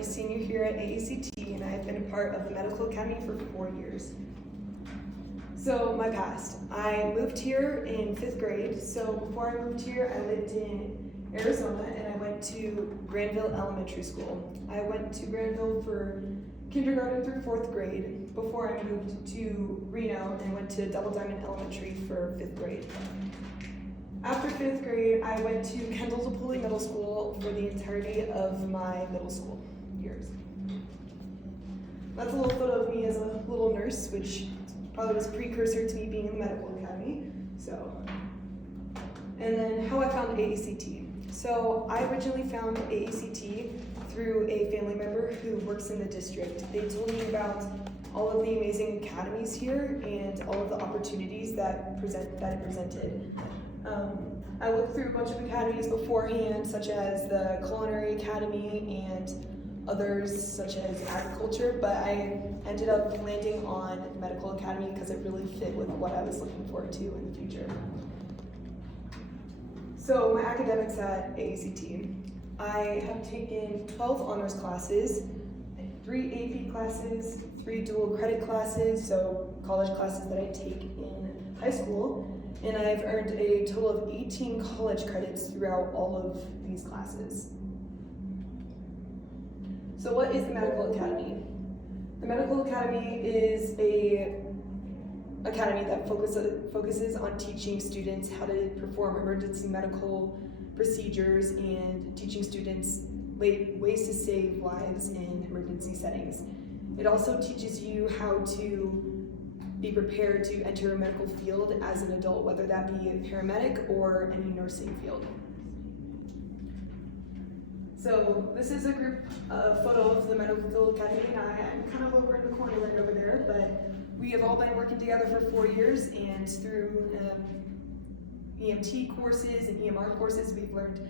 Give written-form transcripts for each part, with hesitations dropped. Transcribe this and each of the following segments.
a senior here at AACT, and I have been a part of the Medical Academy for 4 years. So my past, I moved here in 5th grade. So before I moved here, I lived in Arizona, and I went to Granville Elementary School. I went to Granville for kindergarten through 4th grade before I moved to Reno and went to Double Diamond Elementary for 5th grade. After 5th grade, I went to Kendall DePauli Middle School for the entirety of my middle school years. That's a little photo of me as a little nurse, which probably was a precursor to me being in the medical academy. And then how I found AACT. So I originally found AACT through a family member who works in the district. They told me about all of the amazing academies here and all of the opportunities that it presented. I looked through a bunch of academies beforehand, such as the Culinary Academy and others such as agriculture, but I ended up landing on Medical Academy because it really fit with what I was looking forward to in the future. So my academics at AACT. I have taken 12 honors classes, 3 AP classes, 3 dual credit classes, so college classes that I take in high school, and I've earned a total of 18 college credits throughout all of these classes. So what is the Medical Academy? The Medical Academy is an academy that focuses on teaching students how to perform emergency medical procedures and teaching students ways to save lives in emergency settings. It also teaches you how to be prepared to enter a medical field as an adult, whether that be a paramedic or any nursing field. So this is a group photo of the Medical Academy, and I'm kind of over in the corner right over there, but we have all been working together for 4 years, and through EMT courses and EMR courses, we've learned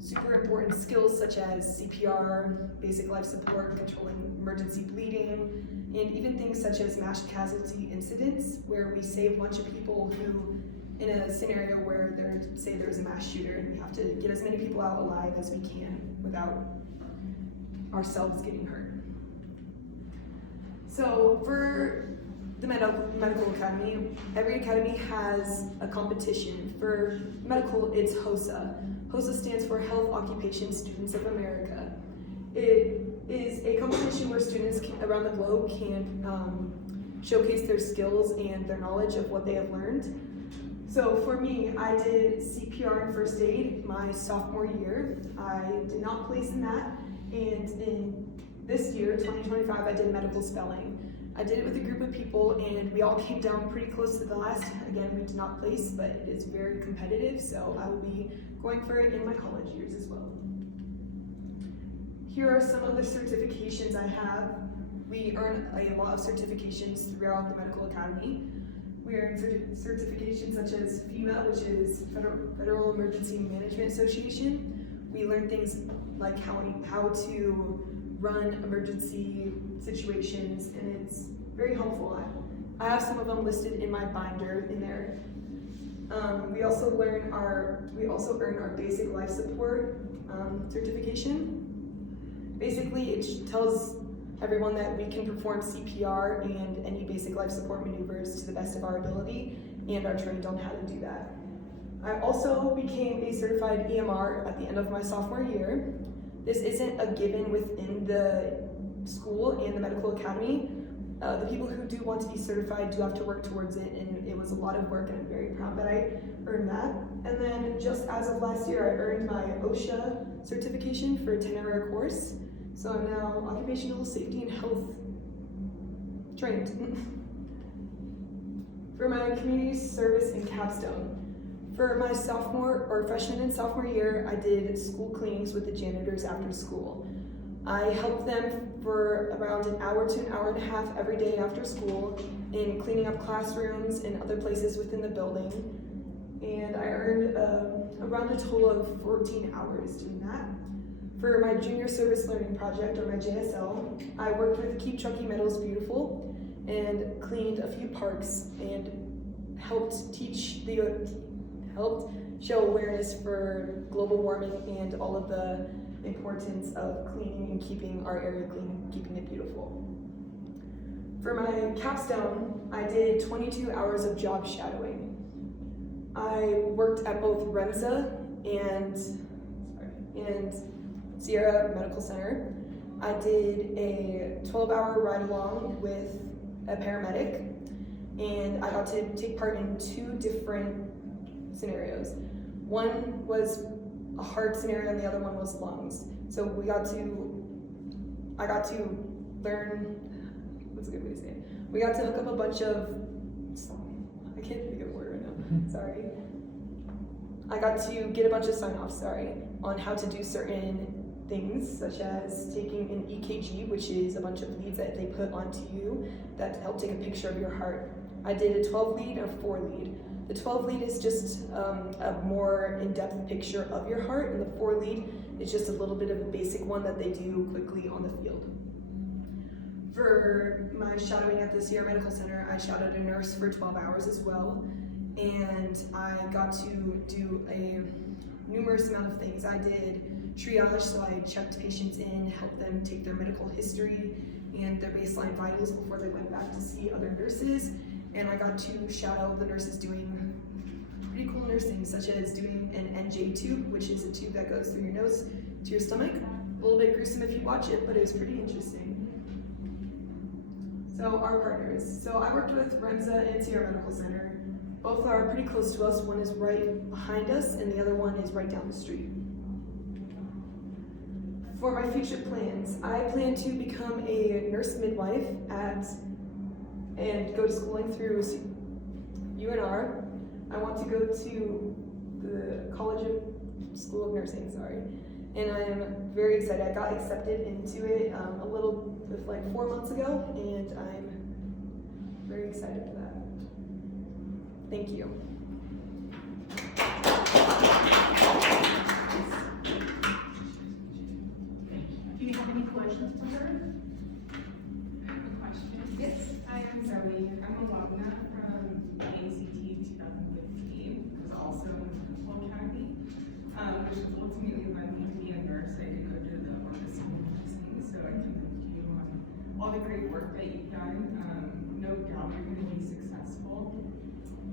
super important skills such as CPR, basic life support, controlling emergency bleeding, and even things such as mass casualty incidents, where we save a bunch of people who, in a scenario where there's a mass shooter and we have to get as many people out alive as we can without ourselves getting hurt. So for the Medical Academy, every academy has a competition. For medical, it's HOSA. HOSA stands for Health Occupation Students of America. It is a competition where students around the globe can showcase their skills and their knowledge of what they have learned. So for me, I did CPR and first aid my sophomore year. I did not place in that, and in this year, 2025, I did medical spelling. I did it with a group of people, and we all came down pretty close to the last. Again, we did not place, but it is very competitive, so I will be going for it in my college years as well. Here are some of the certifications I have. We earn a lot of certifications throughout the Medical Academy. We earn certifications such as FEMA, which is Federal Emergency Management Association. We learn things like how to run emergency situations, and it's very helpful. I have some of them listed in my binder in there. We also earn our basic life support certification. Basically, it tells everyone that we can perform CPR and any basic life support maneuvers to the best of our ability and are trained on how to do that. I also became a certified EMR at the end of my sophomore year. This isn't a given within the school and the Medical Academy. The people who do want to be certified do have to work towards it, and it was a lot of work, and I'm very proud that I earned that. And then just as of last year, I earned my OSHA certification for a 10-hour course. So I'm now occupational safety and health trained. For my community service in Capstone. For my freshman and sophomore year, I did school cleanings with the janitors after school. I helped them for around an hour to an hour and a half every day after school in cleaning up classrooms and other places within the building. And I earned around a total of 14 hours doing that. For my junior service learning project, or my JSL, I worked with Keep Truckee Meadows Beautiful and cleaned a few parks and helped show awareness for global warming and all of the importance of cleaning and keeping our area clean and keeping it beautiful. For my capstone, I did 22 hours of job shadowing. I worked at both REMSA and Sierra Medical Center. I did a 12-hour ride-along with a paramedic, and I got to take part in 2 different scenarios. One was a heart scenario and the other one was lungs. So I got to learn, what's a good way to say it? We got to hook up a bunch of, I can't think of a word right now, sorry. I got to get a bunch of sign-offs, on how to do certain things, such as taking an EKG, which is a bunch of leads that they put onto you that help take a picture of your heart. I did a 12 lead and a 4 lead. The 12 lead is just a more in-depth picture of your heart, and the 4 lead is just a little bit of a basic one that they do quickly on the field. For my shadowing at the Sierra Medical Center, I shadowed a nurse for 12 hours as well, and I got to do a numerous amount of things. I did triage, so I checked patients in, helped them take their medical history and their baseline vitals before they went back to see other nurses. And I got to shadow the nurses doing pretty cool nursing, such as doing an NJ tube, which is a tube that goes through your nose to your stomach. A little bit gruesome if you watch it, but it was pretty interesting. So our partners. So I worked with REMSA and Sierra Medical Center. Both are pretty close to us. One is right behind us and the other one is right down the street. For my future plans, I plan to become a nurse midwife and go to schooling through UNR. I want to go to the School of Nursing, and I'm very excited. I got accepted into it a little bit, like 4 months ago, and I'm very excited for that. Thank you. Do you have any questions for her? I have a question. Yes. Hi, I'm Zoe. I'm a alumna from the ACT 2015, who's also in the Medical Academy, which ultimately led me to be a nurse. I did go to the Orphan School of Nursing, so I commend you on all the great work that you've done. No doubt you're going to be successful.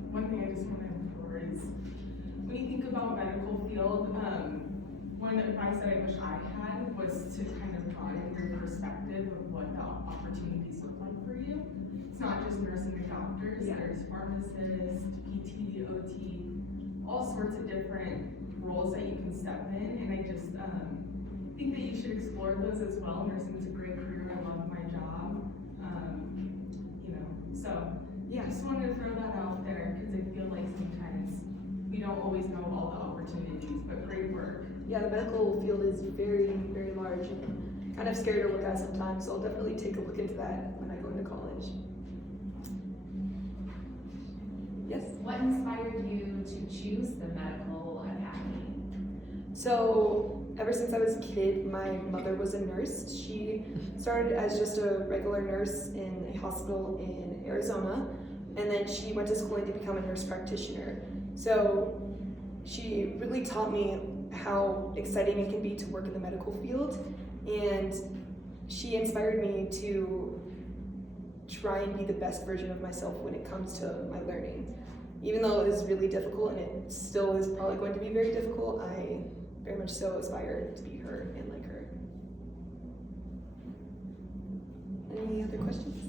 One thing I just want to implore is, when you think about medical field, one advice that I wish I had was to kind of broaden your perspective of what the opportunities look like for you. It's not just nursing and doctors, there's pharmacists, PT, OT, all sorts of different roles that you can step in, and I just think that you should explore those as well. Nursing is a great career, I love my job, so yeah, I just wanted to throw that out there because I feel like sometimes we don't always know all the opportunities, but great work. Yeah, the medical field is very, very large and kind of scary to look at sometimes, so I'll definitely take a look into that when I go into college. Yes? What inspired you to choose the medical academy? So, ever since I was a kid, my mother was a nurse. She started as just a regular nurse in a hospital in Arizona, and then she went to schooling to become a nurse practitioner. So, she really taught me how exciting it can be to work in the medical field, and she inspired me to try and be the best version of myself when it comes to my learning. Even though it is really difficult, and it still is probably going to be very difficult, I very much so aspire to be her and like her. Any other questions?